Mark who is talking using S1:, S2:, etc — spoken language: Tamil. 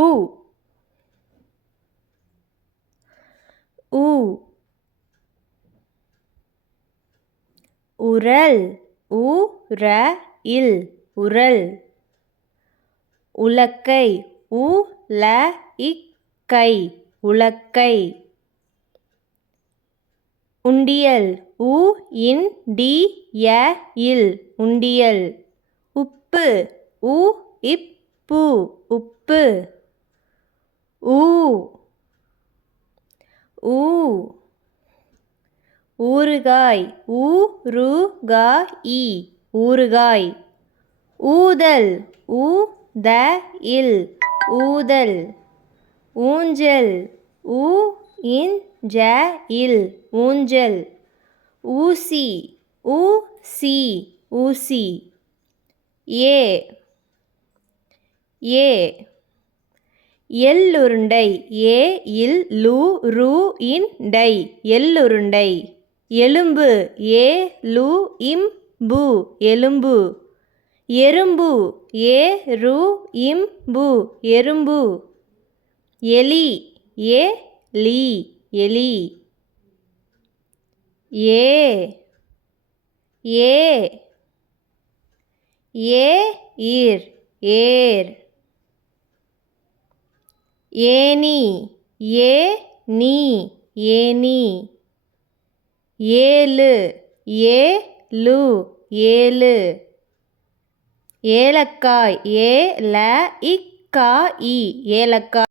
S1: உ உ உரல். உ ர இல். உரல். உலக்கை. உ ல இக்கை உலக்கை. உண்டியல். உ இன் டி ய இல். உண்டியல். உப்பு. உ இப்பு உப்பு. ஊ. ஊ. ஊறுகாய். ஊ ரு கா இ ஊறுகாய். ஊதல். ஊ த இல் ஊதல். ஊஞ்சல். ஊ இன் ஜ இல் ஊஞ்சல். ஊசி. ஊ சி ஊசி. ஏ. ஏ. எள்ளுருண்டை. ஏ இல் லு ரு இன் டை. எள்ளுருண்டை. எலும்பு. ஏ லு இம் பு. எலும்பு. எறும்பு. ஏ ரு இம் பு. எறும்பு. எலி. ஏ லி. எலி. ஏ. ஏ. ஏ ஈர். ஏர். ஏனி ஏ நீ ஏனி. ஏழு ஏ லு ஏழு. ஏலக்காய் ஏ ல இக்கா இ ஏலக்காய்.